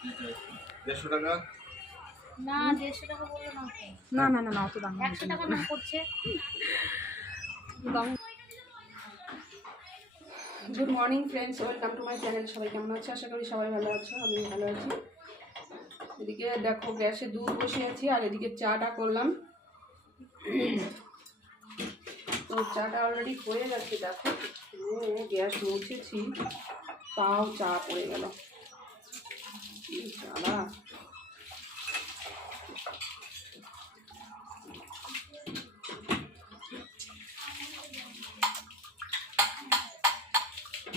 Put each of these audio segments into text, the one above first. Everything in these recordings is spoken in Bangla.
150 টাকা না 150 টাকা বললো না না না না অত দাম 100 টাকা নাম করছে। Good morning friends, welcome to my channel. সবাই কেমন আছে? আশা করি সবাই ভালো আছো, আমি ভালো আছি। এদিকে দেখো গ্যাসে দুধ বসে আছি আর এদিকে চাটা করলাম। তো চাটা অলরেডি হয়ে গেছে। দেখো গ্যাস মুছেছি তাও চা পড়ে গেল। চালা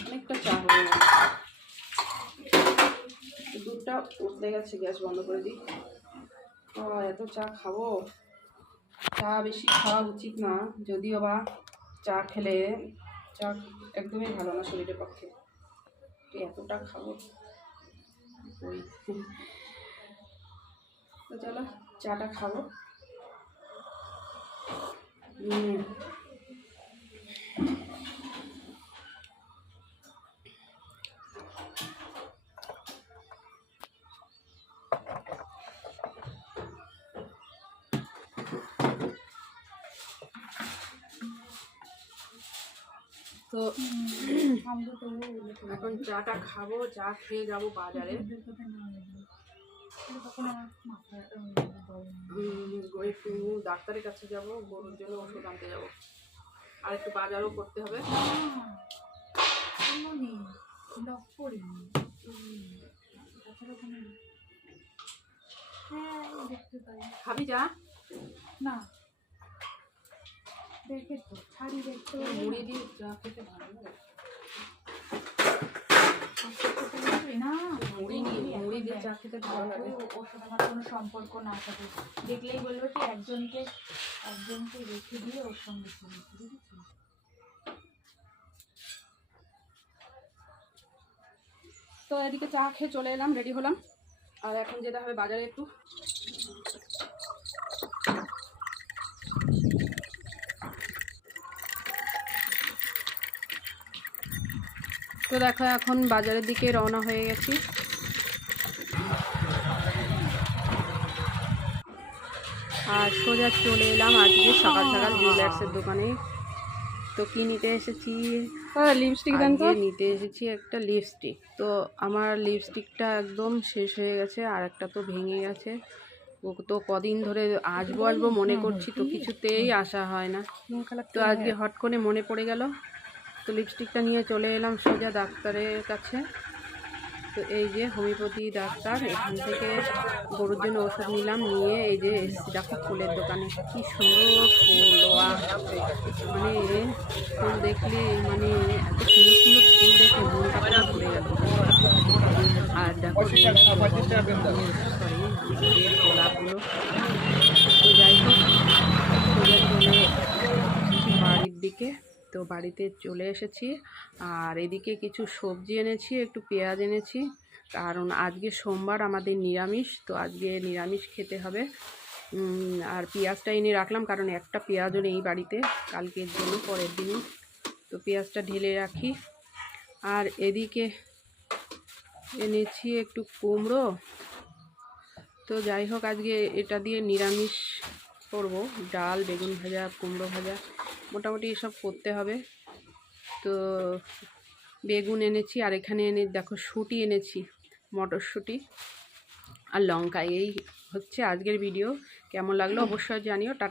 অনেকটা চা হয়ে গেল। দুধটা উঠতে গেছে, গ্যাস বন্ধ করে দিই। এত চা খাবো? চা বেশি খাওয়া উচিত না, যদিও বা চা খেলে চা একদমই ভালো না শরীরের পক্ষে। এতটা খাবো ওই তো চলো চাটা খাবো। তো এখন চাটা খাবো, চা খেয়ে যাবো বাজারে। একটু ডাক্তারের কাছে যাব, গরুর জন্য ওষুধ আনতে যাব, আর একটু বাজারও করতে হবে। খাবি চা? না দেখে তো ছাড়ি দেখতে মুড়ি দিয়ে চা খেতে ভালো লাগে। মুড়ি দিয়ে চা খেতে ভালো লাগে। ওর সাথে আমার কোনো সম্পর্ক না থাকে, দেখলেই বলবো কি একজনকে রেখে দিয়ে ওর সঙ্গে বুঝেছিস। তো এদিকে চা খেয়ে চলে এলাম, রেডি হলাম, আর এখন যেতে হবে বাজারে একটু। তো দেখো এখন বাজারের দিকে রওনা হয়ে গেছি। আর সোজা চলে এলাম আজকে সকাল সকাল জুয়েলার্সের দোকানে। তো কি নিতে এসেছি? লিপস্টিক নিতে এসেছি, একটা লিপস্টিক। তো আমার লিপস্টিকটা একদম শেষ হয়ে গেছে, আর একটা তো ভেঙে গেছে। তো কদিন ধরে আসবো মনে করছি, তো কিছুতেই আসা হয় না। তো আজকে হট করে মনে পড়ে গেল, তো লিপস্টিকটা নিয়ে চলে এলাম সোজা ডাক্তারের কাছে। তো এই যে হোমিওপ্যাথি ডাক্তার, এখান থেকে গরুর জন্য ওষুধ নিলাম, নিয়ে এই যে এসেছি। দেখো ফুলের দোকানে কি সুন্দর ফুল, মানে ফুল দেখলে মানে এত সুন্দর সুন্দর ফুল দেখে মনটা পুরো ভরে গেল। আর দেখো গোলাপগুলো। তো যাই হোক সোজা চলে বাড়ির দিকে। তো বাড়িতে চলে এসেছি, আর এদিকে কিছু সবজি এনেছি, একটু পেঁয়াজ এনেছি, কারণ আজকে সোমবার আমাদের নিরামিষ। তো আজকে নিরামিষ খেতে হবে। আর পেঁয়াজটা এনে রাখলাম, কারণ একটা পেঁয়াজও নেই বাড়িতে, কালকের জন্য পরের দিনই। তো পেঁয়াজটা ঢেলে রাখি। আর এদিকে এনেছি একটু কুমড়ো। তো যাই হোক আজকে এটা দিয়ে নিরামিষ করব, ডাল, বেগুন ভাজা, কুমড়ো ভাজা, মোটামুটি এসব করতে হবে। তো বেগুন এনেছি, আর এখানে দেখো শুঁটি এনেছি, মটরশুঁটি আর লঙ্কা। এই হচ্ছে আজকের ভিডিও। কেমন লাগলো অবশ্যই জানিও।